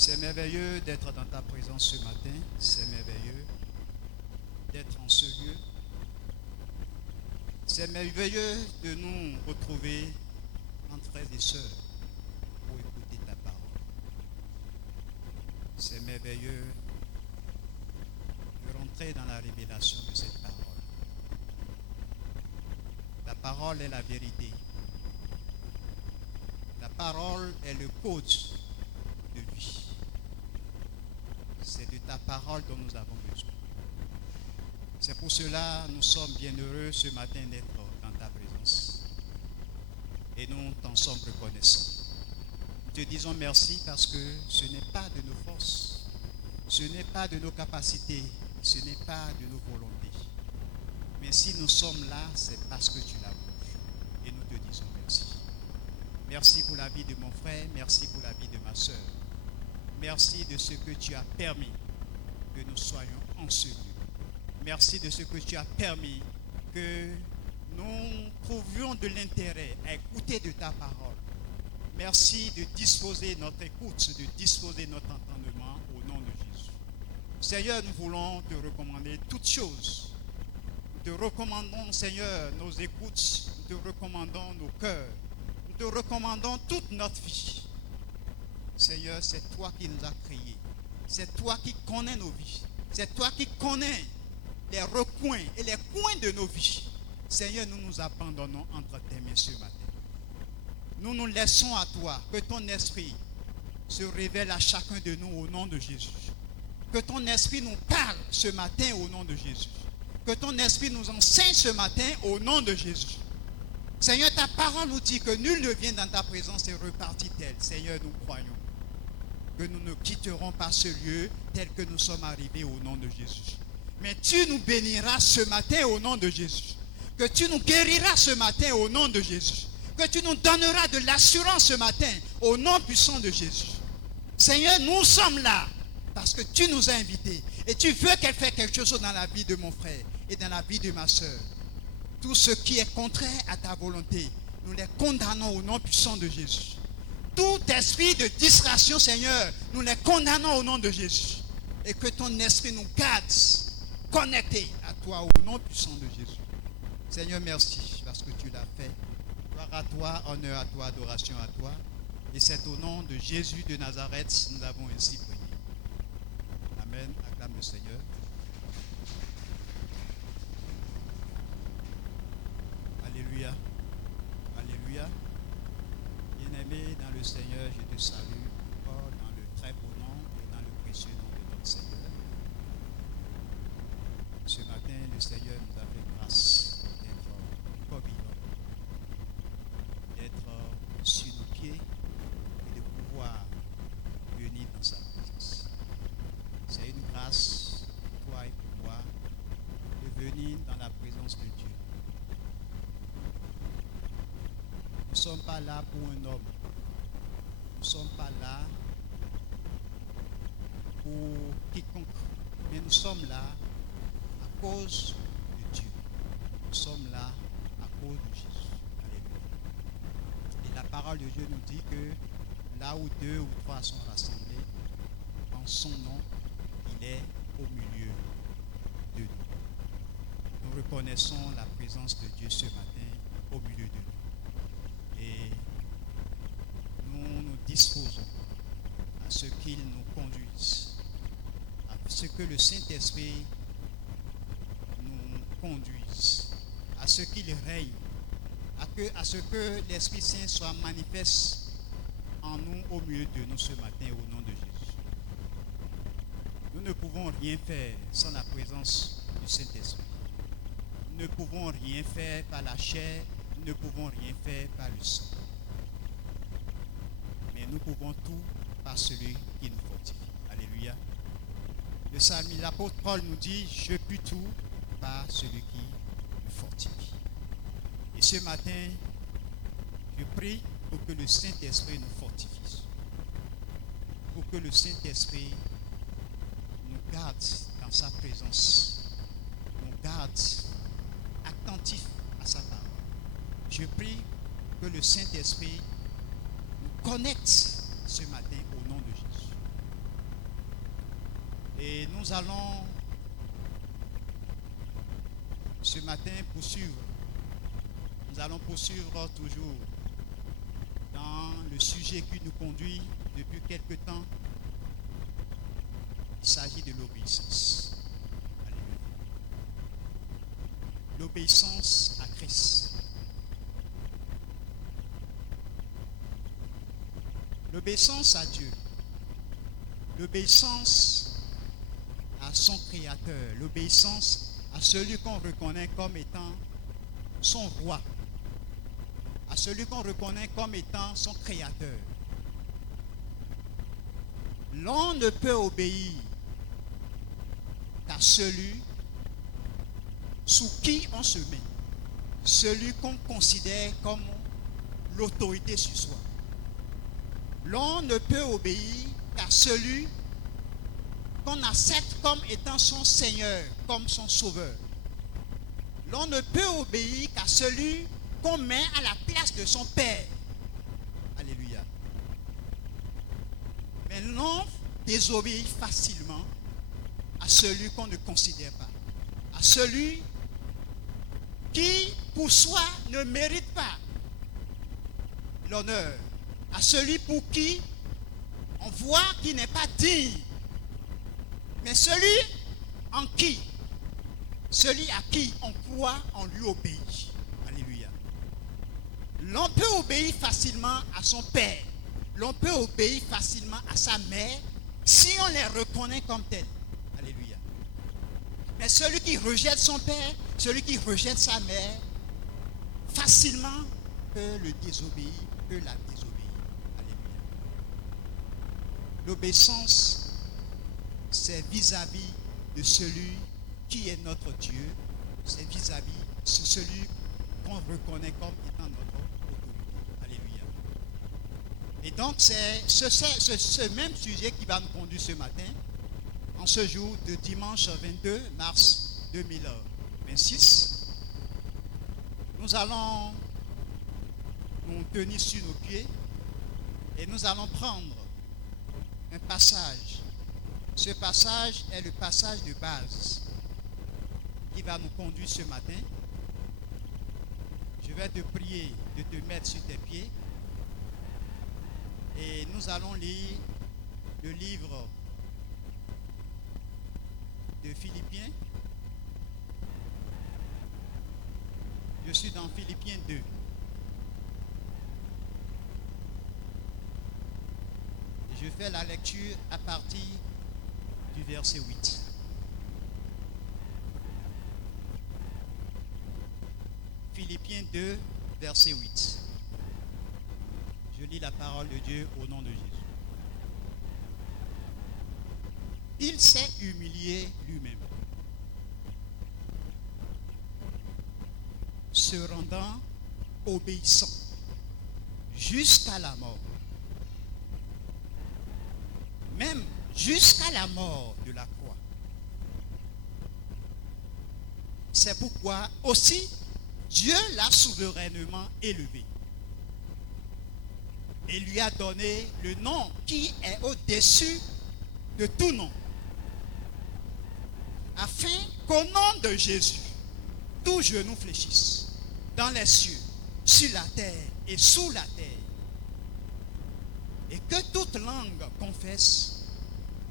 C'est merveilleux d'être dans ta présence ce matin. C'est merveilleux d'être en ce lieu. C'est merveilleux de nous retrouver entre frères et sœurs pour écouter ta parole. C'est merveilleux de rentrer dans la révélation de cette parole. La parole est la vérité. La parole est le code de vie. C'est de ta parole dont nous avons besoin. C'est pour cela que nous sommes bien heureux ce matin d'être dans ta présence. Et nous t'en sommes reconnaissants. Nous te disons merci parce que ce n'est pas de nos forces, ce n'est pas de nos capacités, ce n'est pas de nos volontés. Mais si nous sommes là, c'est parce que tu l'as voulu. Et nous te disons merci. Merci pour la vie de mon frère, merci pour la vie de ma soeur. Merci de ce que tu as permis que nous soyons en ce lieu. Merci de ce que tu as permis que nous trouvions de l'intérêt à écouter de ta parole. Merci de disposer notre écoute, de disposer notre entendement au nom de Jésus. Seigneur, nous voulons te recommander toutes choses. Nous te recommandons, Seigneur, nos écoutes, nous te recommandons nos cœurs, nous te recommandons toute notre vie. Seigneur, c'est toi qui nous as créés. C'est toi qui connais nos vies. C'est toi qui connais les recoins et les coins de nos vies. Seigneur, nous nous abandonnons entre tes mains ce matin. Nous nous laissons à toi. Que ton esprit se révèle à chacun de nous au nom de Jésus. Que ton esprit nous parle ce matin au nom de Jésus. Que ton esprit nous enseigne ce matin au nom de Jésus. Seigneur, ta parole nous dit que nul ne vient dans ta présence et repartit tel. Seigneur, nous croyons que nous ne quitterons pas ce lieu tel que nous sommes arrivés au nom de Jésus. Mais tu nous béniras ce matin au nom de Jésus. Que tu nous guériras ce matin au nom de Jésus. Que tu nous donneras de l'assurance ce matin au nom puissant de Jésus. Seigneur, nous sommes là parce que tu nous as invités. Et tu veux qu'elle fasse quelque chose dans la vie de mon frère et dans la vie de ma soeur. Tout ce qui est contraire à ta volonté, nous les condamnons au nom puissant de Jésus. Tout esprit de distraction, Seigneur, nous les condamnons au nom de Jésus. Et que ton esprit nous garde connectés à toi au nom puissant de Jésus. Seigneur, merci parce que tu l'as fait. Gloire à toi, honneur à toi, adoration à toi. Et c'est au nom de Jésus de Nazareth nous avons ainsi prié. Amen. Acclame le Seigneur. Alléluia. Alléluia. Bien-aimé dans le Seigneur, je te salue encore dans le très beau nom et dans le précieux nom de notre Seigneur. Ce matin, le Seigneur nous a fait grâce d'être encore vivants, d'être sur nos pieds et de pouvoir venir dans sa présence. C'est une grâce pour toi et pour moi de venir dans la présence de Dieu. Nous ne sommes pas là pour un homme. Nous ne sommes pas là pour quiconque. Mais nous sommes là à cause de Dieu. Nous sommes là à cause de Jésus. Alléluia. Et la parole de Dieu nous dit que là où 2 ou 3 sont rassemblés, en son nom, il est au milieu de nous. Nous reconnaissons la présence de Dieu ce matin au milieu de nous. Et nous nous disposons à ce qu'il nous conduise, à ce que le Saint-Esprit nous conduise, à ce qu'il règne, à ce que l'Esprit Saint soit manifeste en nous, au milieu de nous ce matin, au nom de Jésus. Nous ne pouvons rien faire sans la présence du Saint-Esprit. Nous ne pouvons rien faire par la chair, nous ne pouvons rien faire par le sang. Mais nous pouvons tout par celui qui nous fortifie. Alléluia. Le psalme, l'apôtre Paul nous dit, je puis tout par celui qui me fortifie. Et ce matin, je prie pour que le Saint-Esprit nous fortifie. Pour que le Saint-Esprit nous garde dans sa présence. Nous garde attentifs à sa parole. Je prie que le Saint-Esprit nous connecte ce matin au nom de Jésus. Et nous allons ce matin poursuivre. Nous allons poursuivre toujours dans le sujet qui nous conduit depuis quelque temps. Il s'agit de l'obéissance. Alléluia. L'obéissance à Christ. L'obéissance à Dieu. L'obéissance à son Créateur. L'obéissance à celui qu'on reconnaît comme étant son roi. À celui qu'on reconnaît comme étant son Créateur. L'on ne peut obéir qu'à celui sous qui on se met, celui qu'on considère comme l'autorité sur soi. L'on ne peut obéir qu'à celui qu'on accepte comme étant son Seigneur, comme son Sauveur. L'on ne peut obéir qu'à celui qu'on met à la place de son Père. Alléluia. Mais l'on désobéit facilement à celui qu'on ne considère pas, à celui qui, pour soi, ne mérite pas l'honneur, à celui pour qui on voit qu'il n'est pas digne, mais celui à qui on croit, on lui obéit. Alléluia. L'on peut obéir facilement à son père, l'on peut obéir facilement à sa mère, si on les reconnaît comme tels. Alléluia. Mais celui qui rejette son père, celui qui rejette sa mère, facilement peut le désobéir, peut la désobéir. Alléluia. L'obéissance, c'est vis-à-vis de celui qui est notre Dieu, c'est vis-à-vis de celui qu'on reconnaît comme étant notre autorité. Alléluia. Et donc, c'est ce même sujet qui va nous conduire ce matin, en ce jour de dimanche 22 mars 2026. Nous allons nous tenir sur nos pieds et nous allons prendre un passage. Ce passage est le passage de base qui va nous conduire ce matin. Je vais te prier de te mettre sur tes pieds et nous allons lire le livre de Philippiens. Je suis dans Philippiens 2. Je fais la lecture à partir du verset 8. Philippiens 2, verset 8. Je lis la parole de Dieu au nom de Jésus. Il s'est humilié lui-même, se rendant obéissant jusqu'à la mort, même jusqu'à la mort de la croix. C'est pourquoi aussi Dieu l'a souverainement élevé et lui a donné le nom qui est au-dessus de tout nom, afin qu'au nom de Jésus, tout genou fléchisse, dans les cieux, sur la terre et sous la terre, et que toute langue confesse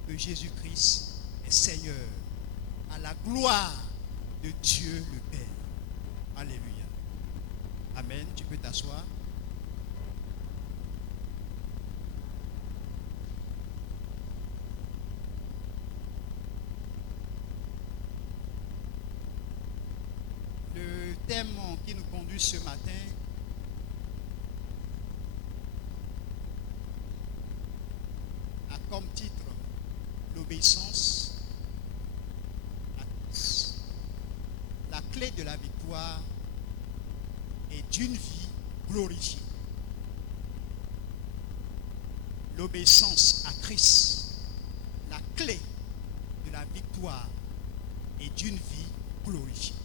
que Jésus-Christ est Seigneur, à la gloire de Dieu le Père. Alléluia. Amen. Tu peux t'asseoir. Le thème qui nous conduit ce matin a comme titre l'obéissance, la clé de la victoire et d'une vie glorifiée. L'obéissance à Christ, la clé de la victoire et d'une vie glorifiée.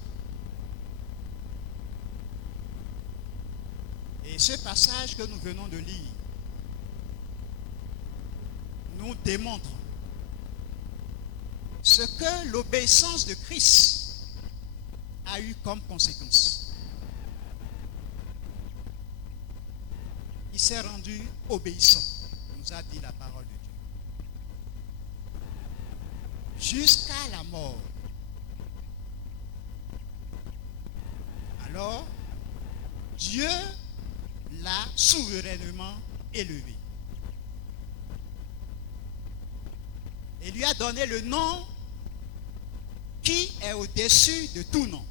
Et ce passage que nous venons de lire nous démontre ce que l'obéissance de Christ a eu comme conséquence. Il s'est rendu obéissant, nous a dit la parole de Dieu, jusqu'à la mort. Alors, Dieu l'a souverainement élevé et lui a donné le nom qui est au-dessus de tout nom,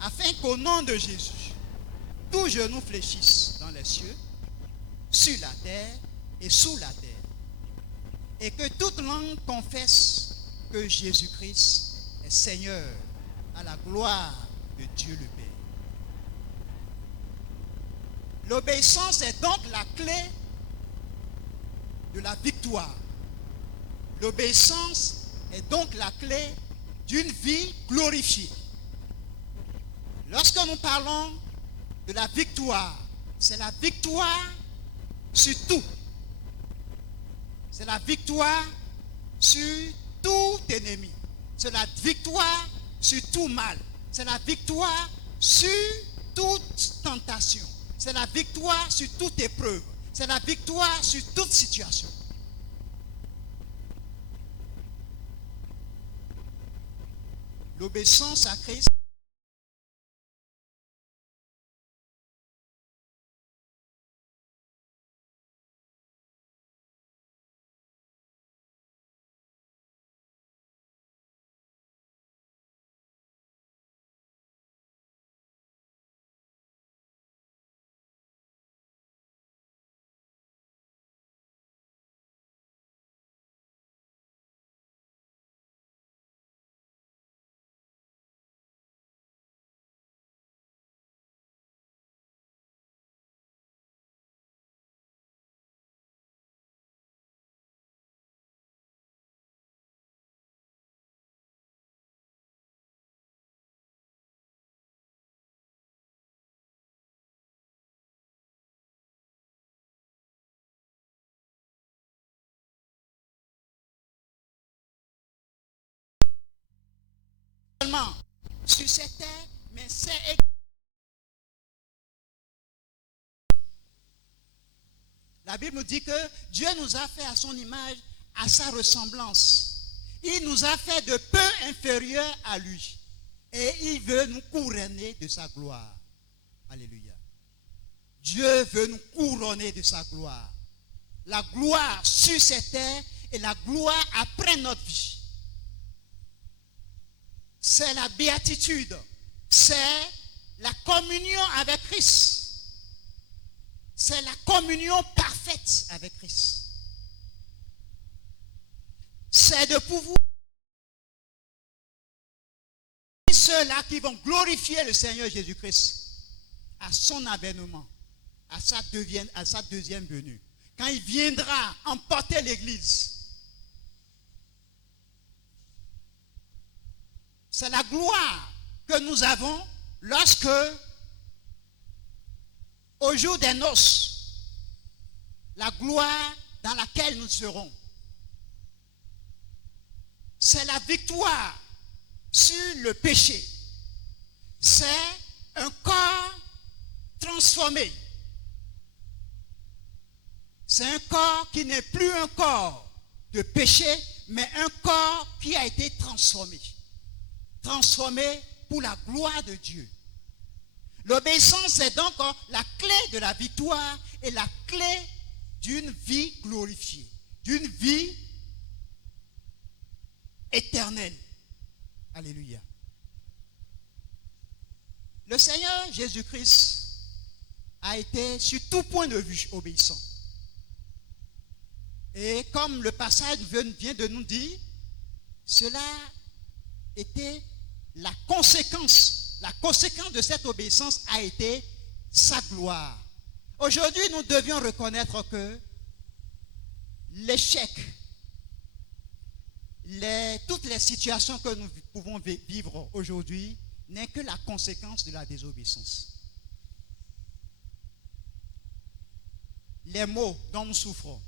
afin qu'au nom de Jésus, tout genou fléchisse dans les cieux, sur la terre et sous la terre, et que toute langue confesse que Jésus-Christ est Seigneur, à la gloire de Dieu le Père. L'obéissance est donc la clé de la victoire. L'obéissance est donc la clé d'une vie glorifiée. Lorsque nous parlons de la victoire, c'est la victoire sur tout. C'est la victoire sur tout ennemi. C'est la victoire sur tout mal. C'est la victoire sur toute tentation. C'est la victoire sur toute épreuve. C'est la victoire sur toute situation. L'obéissance à Christ seulement sur cette terre, mais c'est la Bible nous dit que Dieu nous a fait à son image, à sa ressemblance. Il nous a fait de peu inférieurs à lui. Et il veut nous couronner de sa gloire. Alléluia. Dieu veut nous couronner de sa gloire. La gloire sur cette terre et la gloire après notre vie. C'est la béatitude. C'est la communion avec Christ. C'est la communion parfaite avec Christ. C'est de pouvoir ceux-là qui vont glorifier le Seigneur Jésus-Christ à son avènement, à sa deuxième venue. Quand il viendra emporter l'Église. C'est la gloire que nous avons lorsque, au jour des noces, la gloire dans laquelle nous serons. C'est la victoire sur le péché. C'est un corps transformé. C'est un corps qui n'est plus un corps de péché, mais un corps qui a été transformé. Transformé pour la gloire de Dieu. L'obéissance est donc la clé de la victoire et la clé d'une vie glorifiée, d'une vie éternelle. Alléluia. Le Seigneur Jésus-Christ a été sur tout point de vue obéissant. Et comme le passage vient de nous dire, cela était la conséquence. La conséquence de cette obéissance a été sa gloire. Aujourd'hui, nous devions reconnaître que l'échec, toutes les situations que nous pouvons vivre aujourd'hui n'est que la conséquence de la désobéissance. Les maux dont nous souffrons,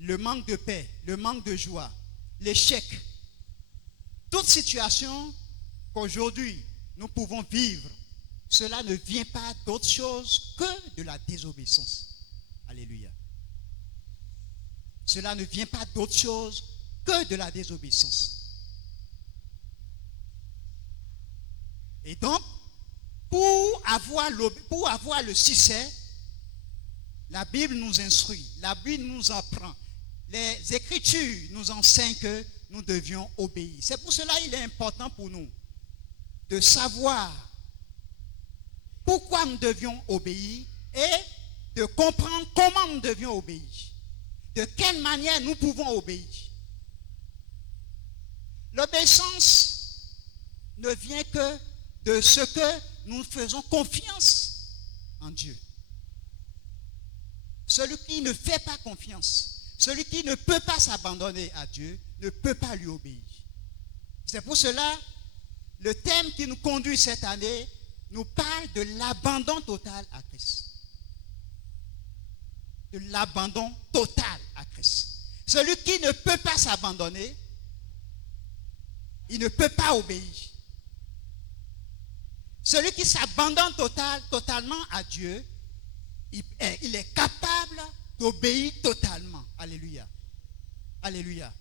le manque de paix, le manque de joie, l'échec, toute situation qu'aujourd'hui nous pouvons vivre, cela ne vient pas d'autre chose que de la désobéissance. Alléluia. Cela ne vient pas d'autre chose que de la désobéissance. Et donc, pour avoir le succès, la Bible nous instruit, la Bible nous apprend, les Écritures nous enseignent que nous devions obéir. C'est pour cela qu'il est important pour nous de savoir pourquoi nous devions obéir et de comprendre comment nous devions obéir. De quelle manière nous pouvons obéir. L'obéissance ne vient que de ce que nous faisons confiance en Dieu. Celui qui ne fait pas confiance, celui qui ne peut pas s'abandonner à Dieu, ne peut pas lui obéir. C'est pour cela, le thème qui nous conduit cette année nous parle de l'abandon total à Christ. De l'abandon total à Christ. Celui qui ne peut pas s'abandonner, il ne peut pas obéir. Celui qui s'abandonne totalement à Dieu, il est capable d'obéir totalement. Alléluia. Alléluia.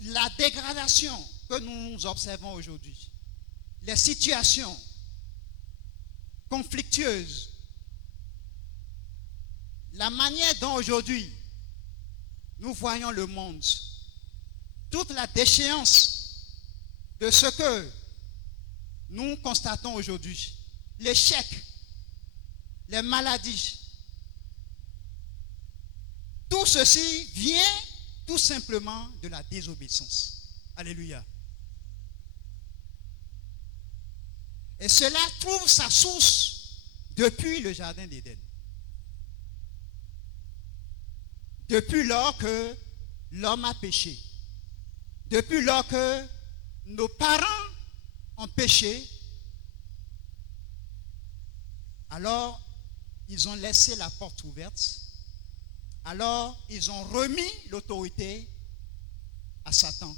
La dégradation que nous observons aujourd'hui, les situations conflictueuses, la manière dont aujourd'hui nous voyons le monde, toute la déchéance de ce que nous constatons aujourd'hui, l'échec, les maladies, tout ceci vient tout simplement de la désobéissance. Alléluia. Et cela trouve sa source depuis le jardin d'Éden. Depuis lors que l'homme a péché, depuis lors que nos parents ont péché, alors ils ont laissé la porte ouverte, alors ils ont remis l'autorité à Satan.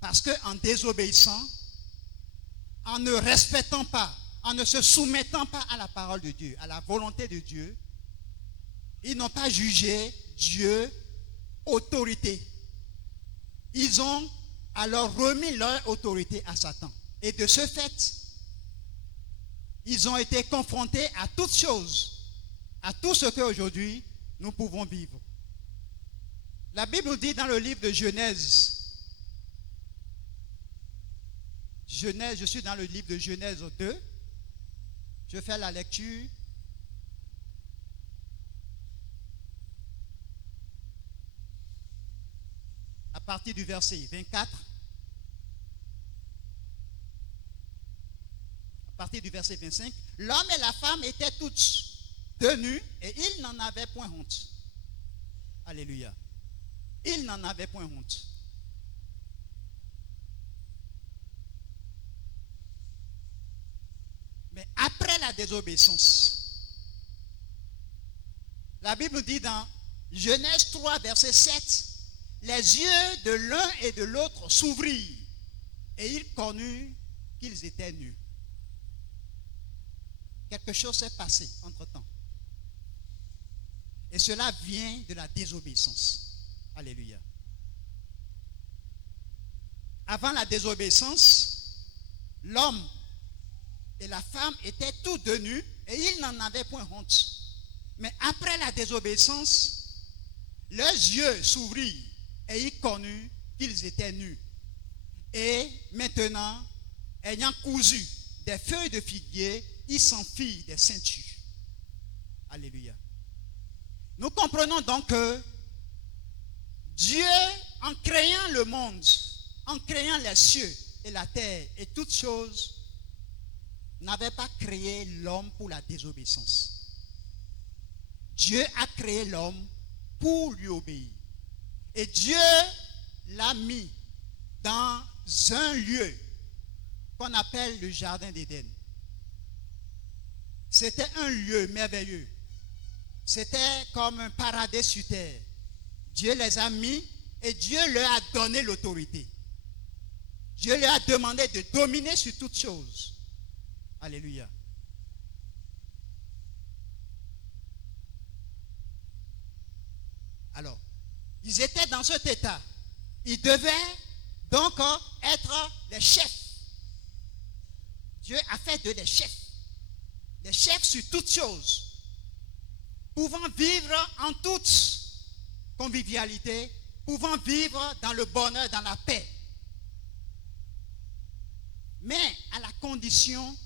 Parce qu'en désobéissant, en ne respectant pas, en ne se soumettant pas à la parole de Dieu, à la volonté de Dieu, ils n'ont pas jugé Dieu autorité. Ils ont alors remis leur autorité à Satan. Et de ce fait, ils ont été confrontés à toutes choses, à tout ce qu'aujourd'hui nous pouvons vivre. La Bible nous dit dans le livre de Genèse, je suis dans le livre de Genèse 2, je fais la lecture. À partir du verset 24, à partir du verset 25, l'homme et la femme étaient tous tenus et ils n'en avaient point honte. Alléluia. Ils n'en avaient point honte. Mais après la désobéissance, la Bible dit dans Genèse 3, verset 7, les yeux de l'un et de l'autre s'ouvrirent et ils connurent qu'ils étaient nus. Quelque chose s'est passé entre-temps. Et cela vient de la désobéissance. Alléluia. Avant la désobéissance, l'homme et la femme étaient tous deux nus et ils n'en avaient point honte. Mais après la désobéissance, leurs yeux s'ouvrirent et ils connurent qu'ils étaient nus. Et maintenant, ayant cousu des feuilles de figuier, ils s'en firent des ceintures. Alléluia. Nous comprenons donc que Dieu, en créant le monde, en créant les cieux et la terre et toutes choses, n'avait pas créé l'homme pour la désobéissance. Dieu a créé l'homme pour lui obéir. Et Dieu l'a mis dans un lieu qu'on appelle le jardin d'Éden. C'était un lieu merveilleux. C'était comme un paradis sur terre. Dieu les a mis et Dieu leur a donné l'autorité. Dieu leur a demandé de dominer sur toutes choses. Alléluia. Alors, ils étaient dans cet état. Ils devaient donc être les chefs. Dieu a fait d'eux des chefs. Des chefs sur toutes choses. Pouvant vivre en toute convivialité, pouvant vivre dans le bonheur, dans la paix. Mais à la condition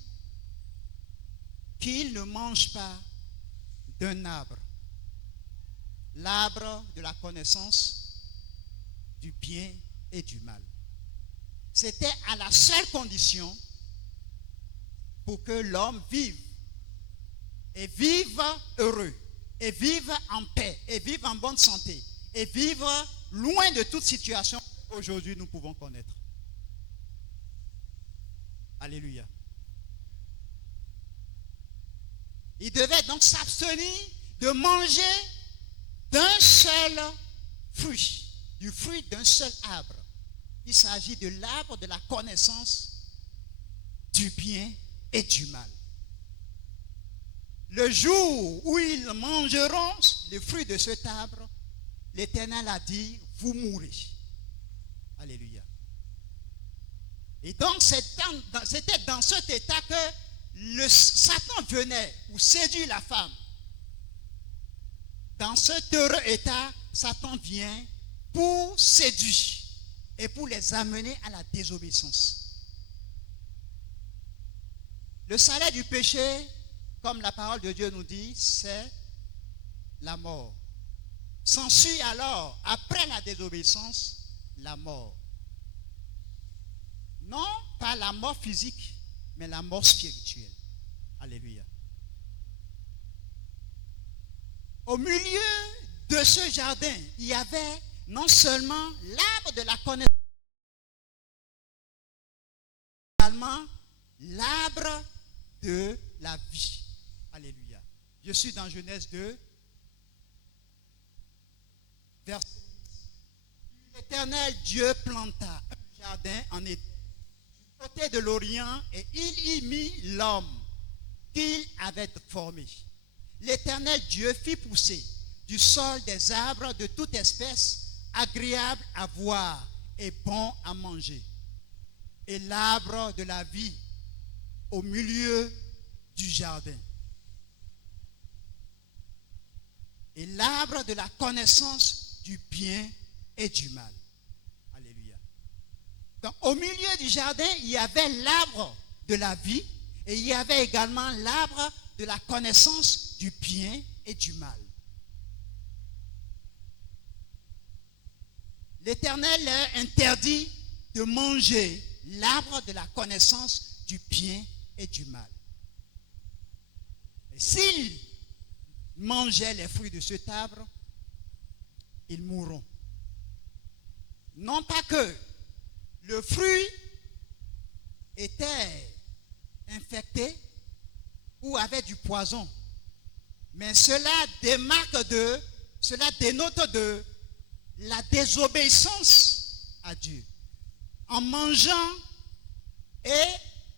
qu'ils ne mangent pas d'un arbre. L'arbre de la connaissance du bien et du mal. C'était à la seule condition pour que l'homme vive et vive heureux et vive en paix et vive en bonne santé et vive loin de toute situation qu'aujourd'hui nous pouvons connaître. Alléluia. Il devait donc s'abstenir de manger d'un seul fruit, du fruit d'un seul arbre. Il s'agit de l'arbre de la connaissance du bien et du mal. Le jour où ils mangeront le fruit de cet arbre, l'Éternel a dit, vous mourrez. Alléluia. Et donc, c'était dans cet état que le Satan venait pour séduire la femme. Dans cet heureux état, Satan vient pour séduire et pour les amener à la désobéissance. Le salaire du péché, comme la parole de Dieu nous dit, c'est la mort. S'ensuit alors, après la désobéissance, la mort. Non pas la mort physique, mais la mort spirituelle. Alléluia. Au milieu de ce jardin, il y avait non seulement l'arbre de la connaissance, mais également l'arbre de la vie. Alléluia. Je suis dans Genèse 2, verset 10. L'Éternel Dieu planta un jardin en Éden, du côté de l'Orient, et il y mit l'homme qu'il avait formé. L'Éternel Dieu fit pousser du sol des arbres de toute espèce, agréables à voir et bons à manger, et l'arbre de la vie au milieu du jardin, et l'arbre de la connaissance du bien et du mal. Alléluia. Donc, au milieu du jardin, il y avait l'arbre de la vie et il y avait également l'arbre de la connaissance du bien et du mal. L'Éternel leur interdit de manger l'arbre de la connaissance du bien et du mal. Et s'ils mangeaient les fruits de cet arbre, ils mourront. Non pas que le fruit était infecté ou avait du poison, mais cela dénote de la désobéissance à Dieu. En mangeant et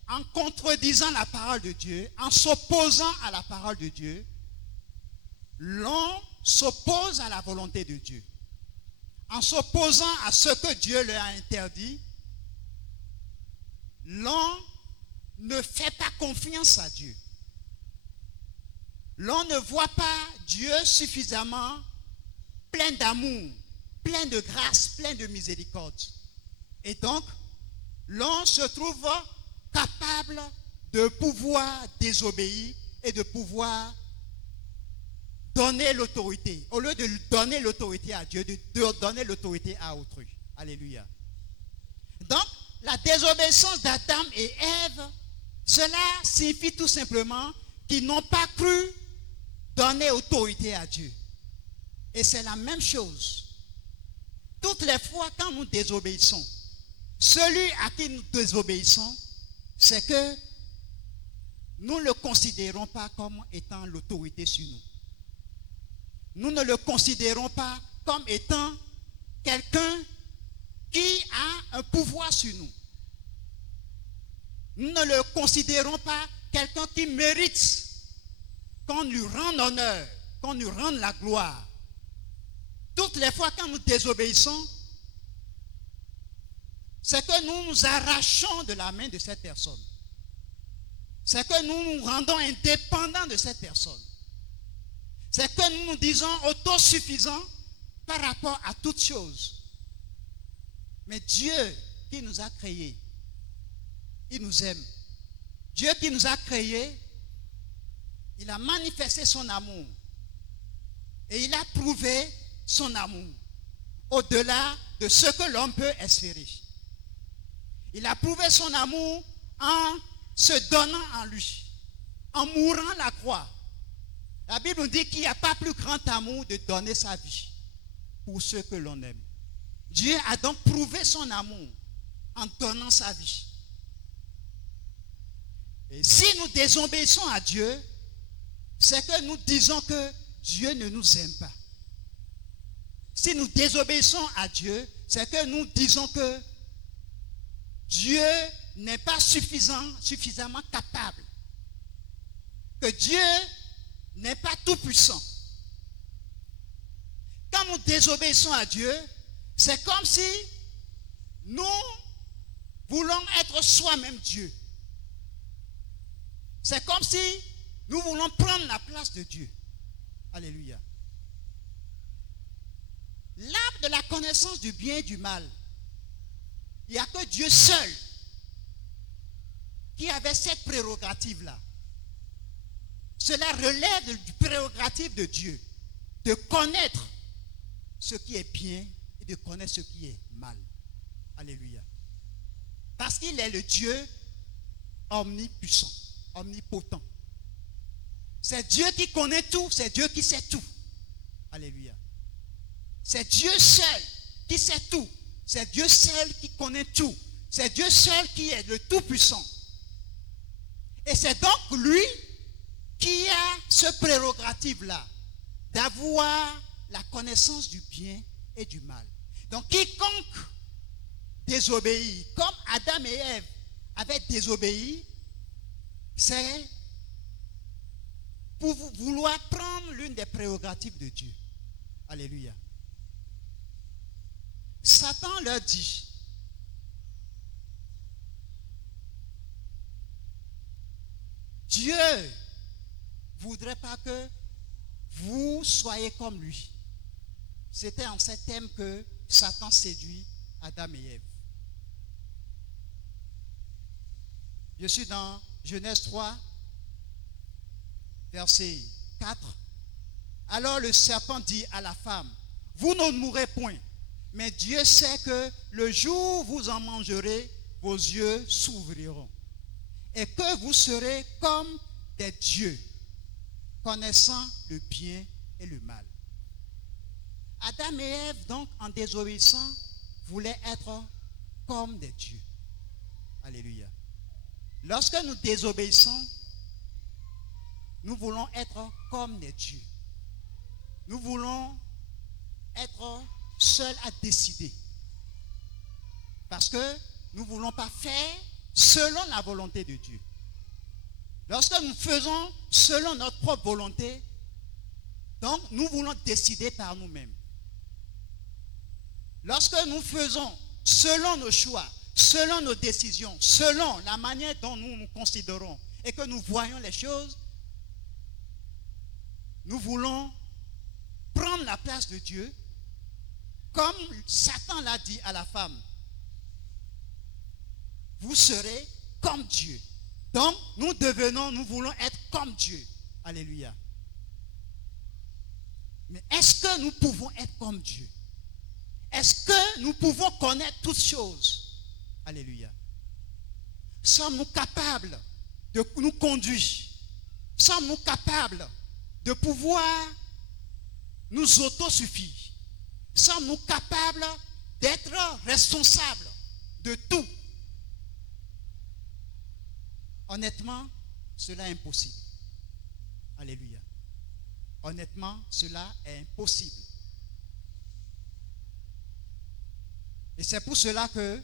en contredisant la parole de Dieu, en s'opposant à la parole de Dieu, l'on s'oppose à la volonté de Dieu. En s'opposant à ce que Dieu leur a interdit, l'on ne fait pas confiance à Dieu. L'on ne voit pas Dieu suffisamment plein d'amour, plein de grâce, plein de miséricorde. Et donc, l'on se trouve capable de pouvoir désobéir et de pouvoir donner l'autorité. Au lieu de donner l'autorité à Dieu, de donner l'autorité à autrui. Alléluia. Donc, la désobéissance d'Adam et Ève, cela signifie tout simplement qu'ils n'ont pas cru donner autorité à Dieu. Et c'est la même chose. Toutes les fois quand nous désobéissons, celui à qui nous désobéissons, c'est que nous ne le considérons pas comme étant l'autorité sur nous. Nous ne le considérons pas comme étant quelqu'un qui a un pouvoir sur nous. Nous ne le considérons pas quelqu'un qui mérite qu'on lui rende honneur, qu'on lui rende la gloire. Toutes les fois quand nous désobéissons, c'est que nous nous arrachons de la main de cette personne. C'est que nous nous rendons indépendants de cette personne. C'est que nous nous disons autosuffisants par rapport à toutes choses. Mais Dieu qui nous a créés, il nous aime. Dieu qui nous a créés, il a manifesté son amour. Et il a prouvé son amour au-delà de ce que l'homme peut espérer. Il a prouvé son amour en se donnant en lui, en mourant à la croix. La Bible nous dit qu'il n'y a pas plus grand amour de donner sa vie pour ceux que l'on aime. Dieu a donc prouvé son amour en donnant sa vie. Et si nous désobéissons à Dieu, c'est que nous disons que Dieu ne nous aime pas. Si nous désobéissons à Dieu, c'est que nous disons que Dieu n'est pas suffisamment capable. Que Dieu n'est pas tout puissant. Quand nous désobéissons à Dieu, c'est comme si nous voulons être soi-même Dieu. C'est comme si nous voulons prendre la place de Dieu. Alléluia. L'arbre de la connaissance du bien et du mal, il n'y a que Dieu seul qui avait cette prérogative-là. Cela relève du prérogative de Dieu, de connaître ce qui est bien et de connaître ce qui est mal. Alléluia. Parce qu'il est le Dieu omnipuissant, omnipotent. C'est Dieu qui connaît tout, c'est Dieu qui sait tout. Alléluia. C'est Dieu seul qui sait tout. C'est Dieu seul qui connaît tout. C'est Dieu seul qui est le tout-puissant. Et c'est donc lui qui a ce prérogative-là d'avoir la connaissance du bien et du mal. Donc quiconque désobéit, comme Adam et Ève avaient désobéi, c'est pour vouloir prendre l'une des prérogatives de Dieu. Alléluia. Satan leur dit, Dieu ne voudrait pas que vous soyez comme lui. C'était en ces termes que Satan séduit Adam et Ève. Je suis dans Genèse 3, verset 4. Alors le serpent dit à la femme, vous ne mourrez point, mais Dieu sait que le jour où vous en mangerez, vos yeux s'ouvriront et que vous serez comme des dieux, connaissant le bien et le mal. Adam et Ève, donc, en désobéissant, voulaient être comme des dieux. Alléluia. Lorsque nous désobéissons, nous voulons être comme des dieux. Nous voulons être seuls à décider. Parce que nous ne voulons pas faire selon la volonté de Dieu. Lorsque nous faisons selon notre propre volonté, donc nous voulons décider par nous-mêmes. Lorsque nous faisons selon nos choix, selon nos décisions, selon la manière dont nous nous considérons et que nous voyons les choses, nous voulons prendre la place de Dieu, comme Satan l'a dit à la femme. Vous serez comme Dieu. Donc, nous voulons être comme Dieu. Alléluia. Mais est-ce que nous pouvons être comme Dieu? Est-ce que nous pouvons connaître toutes choses? Alléluia. Sommes-nous capables de nous conduire? Sommes-nous capables de pouvoir nous autosuffire? Sommes-nous capables d'être responsables de tout? Honnêtement, cela est impossible. Alléluia. Honnêtement, cela est impossible. Et c'est pour cela que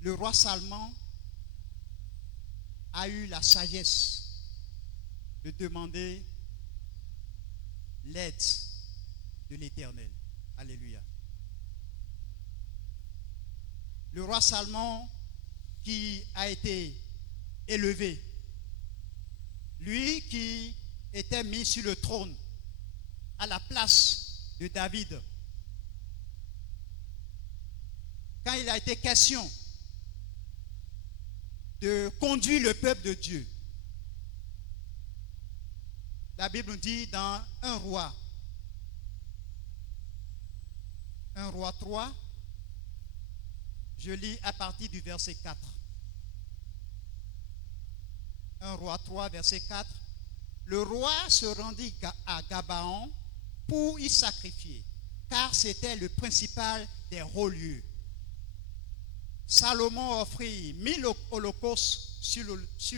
le roi Salomon a eu la sagesse de demander l'aide de l'Éternel. Alléluia. Le roi Salomon qui a été élevé, lui qui était mis sur le trône à la place de David, quand il a été question de conduire le peuple de Dieu, la Bible nous dit dans 1 roi 3, je lis à partir du verset 4. 1 roi 3, verset 4. Le roi se rendit à Gabaon pour y sacrifier, car c'était le principal des hauts lieux. Salomon offrit 1000 holocaustes sur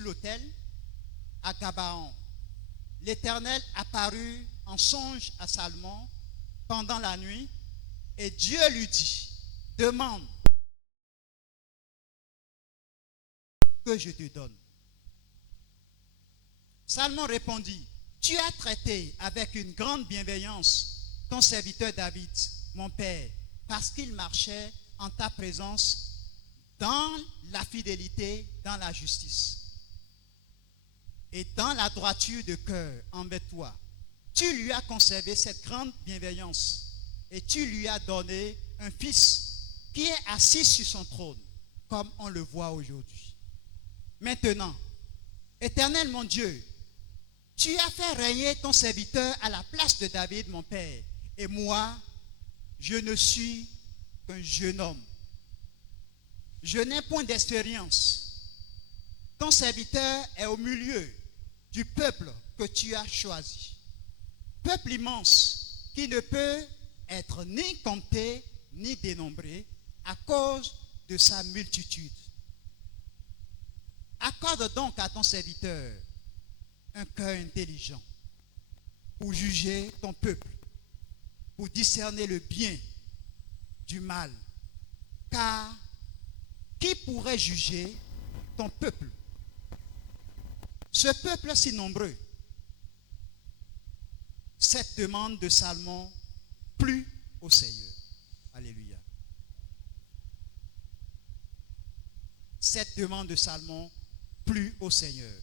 l'autel à Gabaon. L'Éternel apparut en songe à Salomon pendant la nuit, et Dieu lui dit, demande que je te donne. Salomon répondit, tu as traité avec une grande bienveillance ton serviteur David, mon père, parce qu'il marchait en ta présence dans la fidélité, dans la justice et dans la droiture de cœur envers toi. Tu lui as conservé cette grande bienveillance et tu lui as donné un fils qui est assis sur son trône, comme on le voit aujourd'hui. Maintenant, Éternel mon Dieu, tu as fait régner ton serviteur à la place de David, mon père, et moi, je ne suis qu'un jeune homme. Je n'ai point d'expérience. Ton serviteur est au milieu du peuple que tu as choisi. Peuple immense qui ne peut être ni compté ni dénombré à cause de sa multitude. Accorde donc à ton serviteur un cœur intelligent pour juger ton peuple, pour discerner le bien du mal. Car qui pourrait juger ton peuple? Ce peuple si nombreux. Cette demande de Salomon plut au Seigneur. Alléluia. Cette demande de Salomon plut au Seigneur.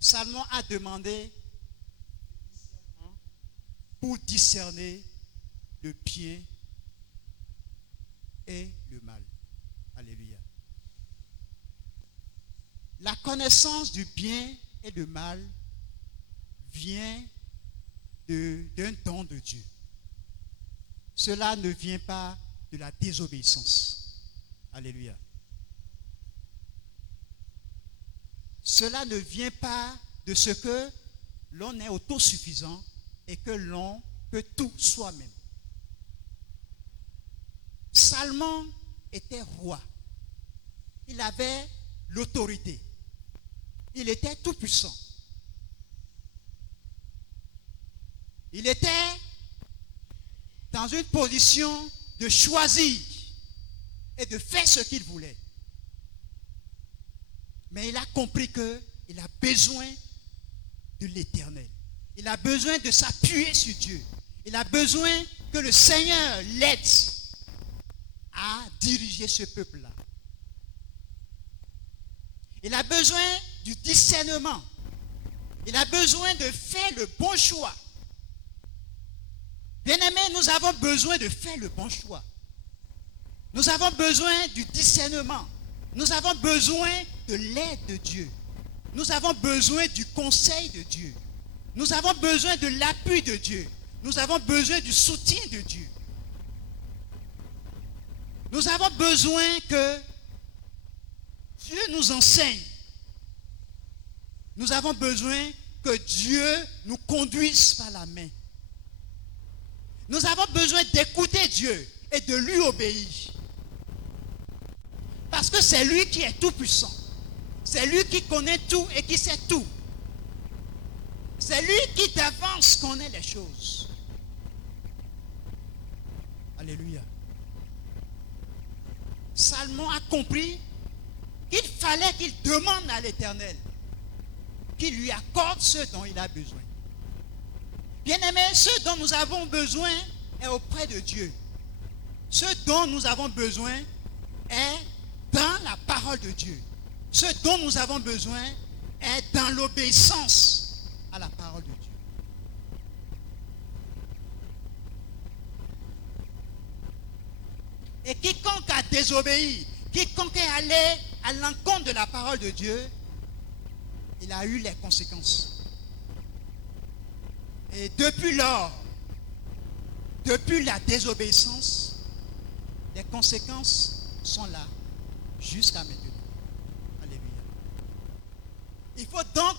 Salomon a demandé pour discerner le bien et le mal. Alléluia. La connaissance du bien et du mal vient d'un don de Dieu. Cela ne vient pas de la désobéissance. Alléluia. Cela ne vient pas de ce que l'on est autosuffisant et que l'on peut tout soi-même. Salomon était roi. Il avait l'autorité. Il était tout puissant. Il était dans une position de choisir et de faire ce qu'il voulait. Mais il a compris qu'il a besoin de l'Éternel. Il a besoin de s'appuyer sur Dieu. Il a besoin que le Seigneur l'aide à diriger ce peuple-là. Il a besoin du discernement. Il a besoin de faire le bon choix. Bien-aimés, nous avons besoin de faire le bon choix. Nous avons besoin du discernement. Nous avons besoin de l'aide de Dieu. Nous avons besoin du conseil de Dieu. Nous avons besoin de l'appui de Dieu. Nous avons besoin du soutien de Dieu. Nous avons besoin que Dieu nous enseigne. Nous avons besoin que Dieu nous conduise par la main. Nous avons besoin d'écouter Dieu et de lui obéir. Parce que c'est lui qui est tout puissant. C'est lui qui connaît tout et qui sait tout. C'est lui qui d'avance connaît les choses. Alléluia. Salomon a compris qu'il fallait qu'il demande à l'Éternel qu'il lui accorde ce dont il a besoin. Bien-aimés, ce dont nous avons besoin est auprès de Dieu. Ce dont nous avons besoin est dans la parole de Dieu. Ce dont nous avons besoin est dans l'obéissance à la parole de Dieu. Et quiconque a désobéi, quiconque est allé à l'encontre de la parole de Dieu, il a eu les conséquences. Et depuis lors, depuis la désobéissance, les conséquences sont là jusqu'à maintenant. Alléluia. Il faut donc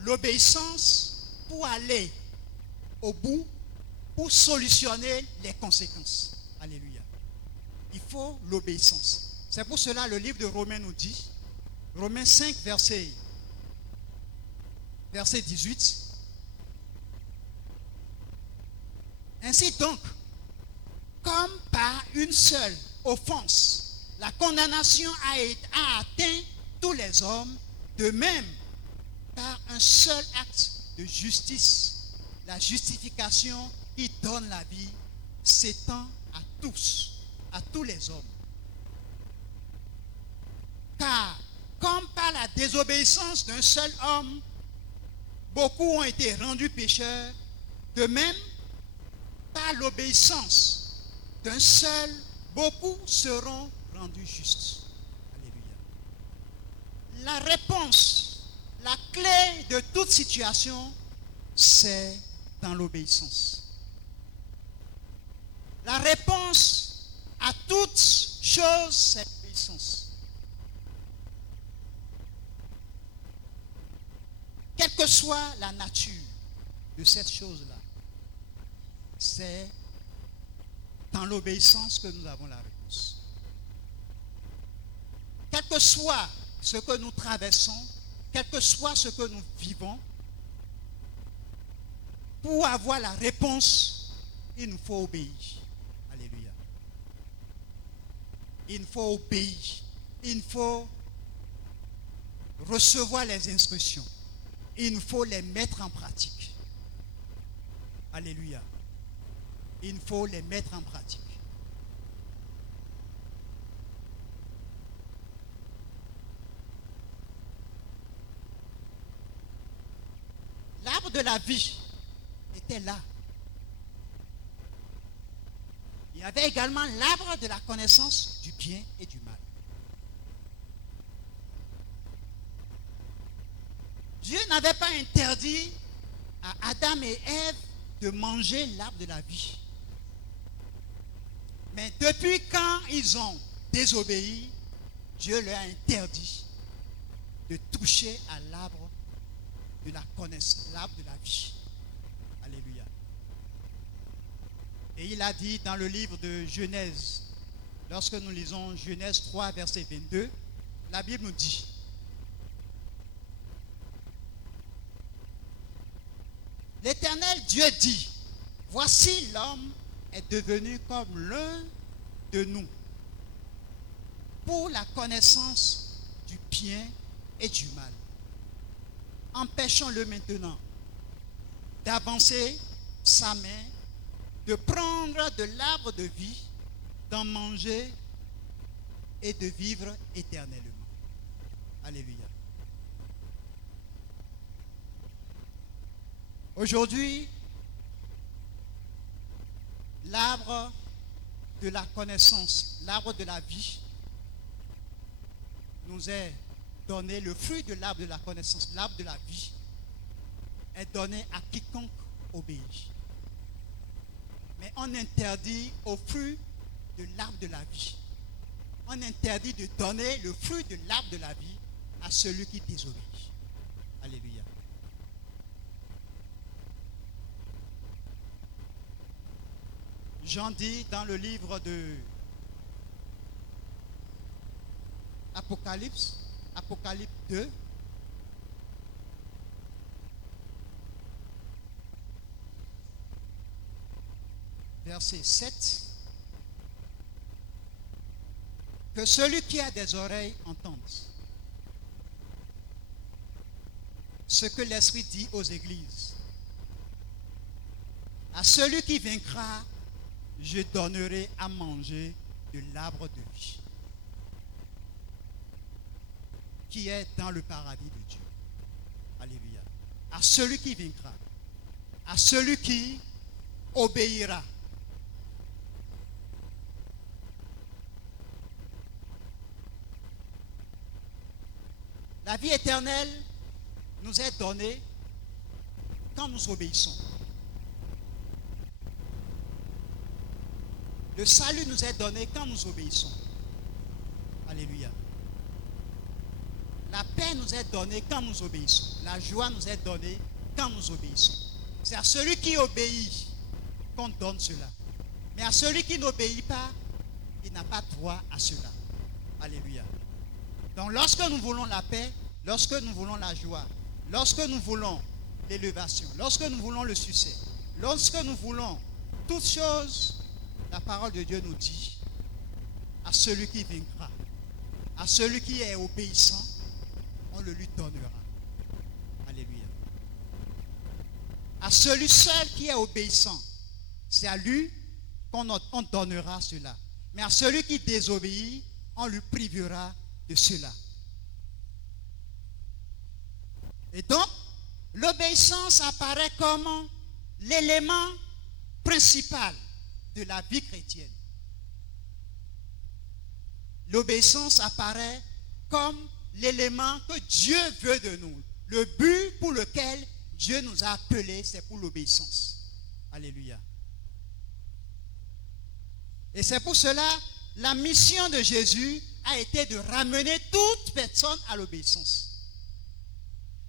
l'obéissance pour aller au bout, pour solutionner les conséquences. Alléluia. Il faut l'obéissance. C'est pour cela que le livre de Romains nous dit, Romains 5, verset 18, ainsi donc, comme par une seule offense, la condamnation a atteint tous les hommes, de même, par un seul acte de justice, la justification qui donne la vie s'étend à tous les hommes. Car, comme par la désobéissance d'un seul homme, beaucoup ont été rendus pécheurs, de même, par l'obéissance d'un seul, beaucoup seront rendus justes. Alléluia. La réponse, la clé de toute situation, c'est dans l'obéissance. La réponse à toute chose, c'est l'obéissance. Quelle que soit la nature de cette chose-là, c'est dans l'obéissance que nous avons la réponse. Quel que soit ce que nous traversons, quel que soit ce que nous vivons, pour avoir la réponse, il nous faut obéir. Alléluia. Il nous faut obéir. Il faut recevoir les instructions. Il nous faut les mettre en pratique. Alléluia. Il faut les mettre en pratique. L'arbre de la vie était là. Il y avait également l'arbre de la connaissance du bien et du mal. Dieu n'avait pas interdit à Adam et Ève de manger l'arbre de la vie. Mais depuis quand ils ont désobéi, Dieu leur a interdit de toucher à l'arbre de la connaissance, l'arbre de la vie. Alléluia. Et il a dit dans le livre de Genèse, lorsque nous lisons Genèse 3, verset 22, la Bible nous dit, l'Éternel Dieu dit, voici l'homme est devenu comme l'un de nous pour la connaissance du bien et du mal. Empêchons-le maintenant d'avancer sa main, de prendre de l'arbre de vie, d'en manger et de vivre éternellement. Alléluia. Aujourd'hui, l'arbre de la connaissance, l'arbre de la vie, nous est donné, le fruit de l'arbre de la connaissance, l'arbre de la vie, est donné à quiconque obéit. Mais on interdit au fruit de l'arbre de la vie. On interdit de donner le fruit de l'arbre de la vie à celui qui désobéit. Alléluia. Jean dit dans le livre de Apocalypse, Apocalypse 2. Verset 7. Que celui qui a des oreilles entende ce que l'Esprit dit aux églises. À celui qui vaincra, je donnerai à manger de l'arbre de vie qui est dans le paradis de Dieu. Alléluia. À celui qui vaincra, à celui qui obéira. La vie éternelle nous est donnée quand nous obéissons. Le salut nous est donné quand nous obéissons. Alléluia. La paix nous est donnée quand nous obéissons. La joie nous est donnée quand nous obéissons. C'est à celui qui obéit qu'on donne cela. Mais à celui qui n'obéit pas, il n'a pas droit à cela. Alléluia. Donc lorsque nous voulons la paix, lorsque nous voulons la joie, lorsque nous voulons l'élévation, lorsque nous voulons le succès, lorsque nous voulons toutes choses, la parole de Dieu nous dit, à celui qui vaincra, à celui qui est obéissant, on le lui donnera. Alléluia. À celui seul qui est obéissant, c'est à lui qu'on donnera cela. Mais à celui qui désobéit, on lui privera de cela. Et donc, l'obéissance apparaît comme l'élément principal de la vie chrétienne. L'obéissance apparaît comme l'élément que Dieu veut de nous. Le but pour lequel Dieu nous a appelés, c'est pour l'obéissance. Alléluia. Et c'est pour cela, la mission de Jésus a été de ramener toute personne à l'obéissance.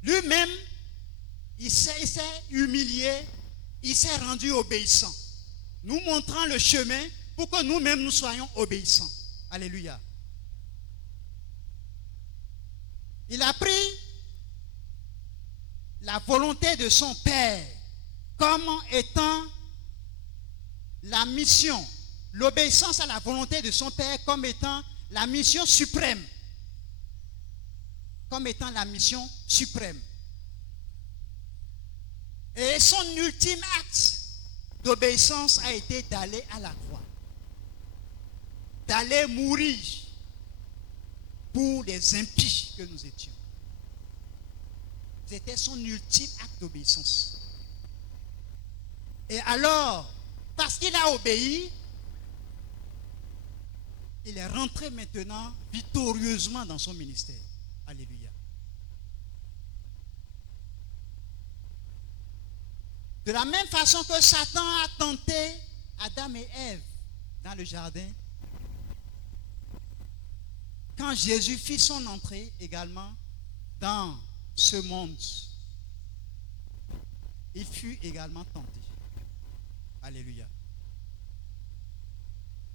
Lui-même, il s'est humilié, il s'est rendu obéissant, nous montrant le chemin pour que nous-mêmes nous soyons obéissants. Alléluia. Il a pris la volonté de son Père comme étant la mission, l'obéissance à la volonté de son Père comme étant la mission suprême. Comme étant la mission suprême. Et son ultime acte d'obéissance a été d'aller à la croix. D'aller mourir pour les impies que nous étions. C'était son ultime acte d'obéissance. Et alors, parce qu'il a obéi, il est rentré maintenant victorieusement dans son ministère. Alléluia. De la même façon que Satan a tenté Adam et Ève dans le jardin, quand Jésus fit son entrée également dans ce monde, il fut également tenté. Alléluia.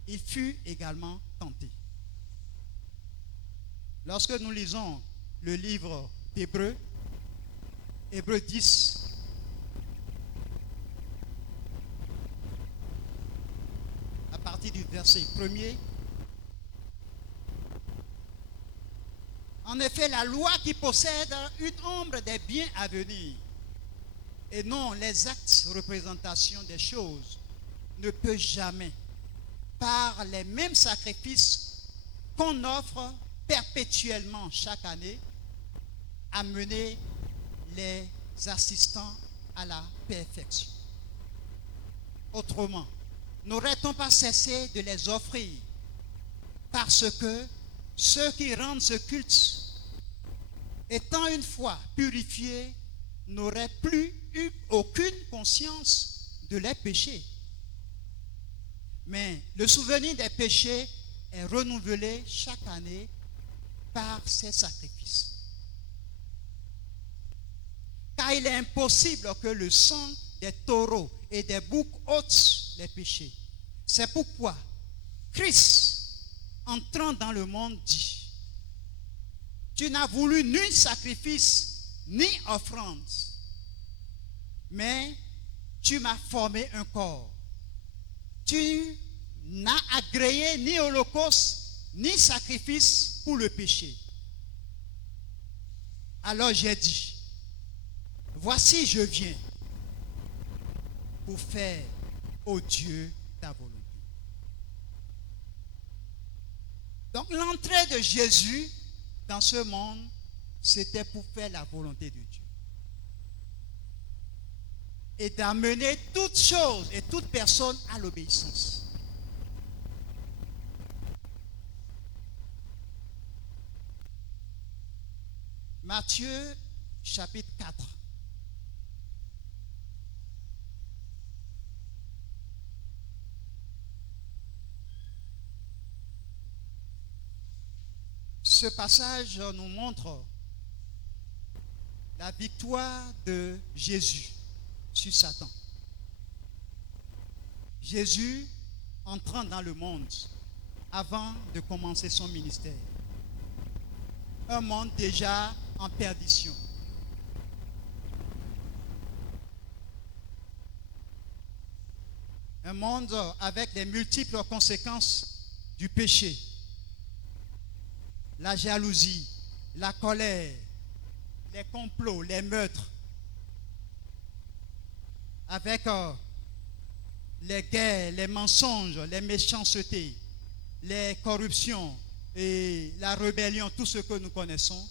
Il fut également tenté. Lorsque nous lisons le livre d'Hébreux, Hébreux 10, à partir du verset 1er, en effet, la loi qui possède une ombre des biens à venir et non les actes représentation des choses ne peut jamais, par les mêmes sacrifices qu'on offre perpétuellement chaque année, amener les assistants à la perfection. Autrement, n'aurait-on pas cessé de les offrir parce que ceux qui rendent ce culte, étant une fois purifiés, n'auraient plus eu aucune conscience de leurs péchés. Mais le souvenir des péchés est renouvelé chaque année par ces sacrifices. Car il est impossible que le sang des taureaux et des boucs ôte les péchés. C'est pourquoi Christ, entrant dans le monde, dit: Tu n'as voulu ni sacrifice, ni offrande, mais tu m'as formé un corps. Tu n'as agréé ni holocauste, ni sacrifice pour le péché. Alors j'ai dit, voici je viens pour faire, ô Dieu, ta volonté. Donc l'entrée de Jésus dans ce monde, c'était pour faire la volonté de Dieu. Et d'amener toutes choses et toute personne à l'obéissance. Matthieu chapitre 4. Ce passage nous montre la victoire de Jésus sur Satan. Jésus entrant dans le monde avant de commencer son ministère. Un monde déjà en perdition. Un monde avec les multiples conséquences du péché. La jalousie, la colère, les complots, les meurtres, avec les guerres, les mensonges, les méchancetés, les corruptions et la rébellion, tout ce que nous connaissons,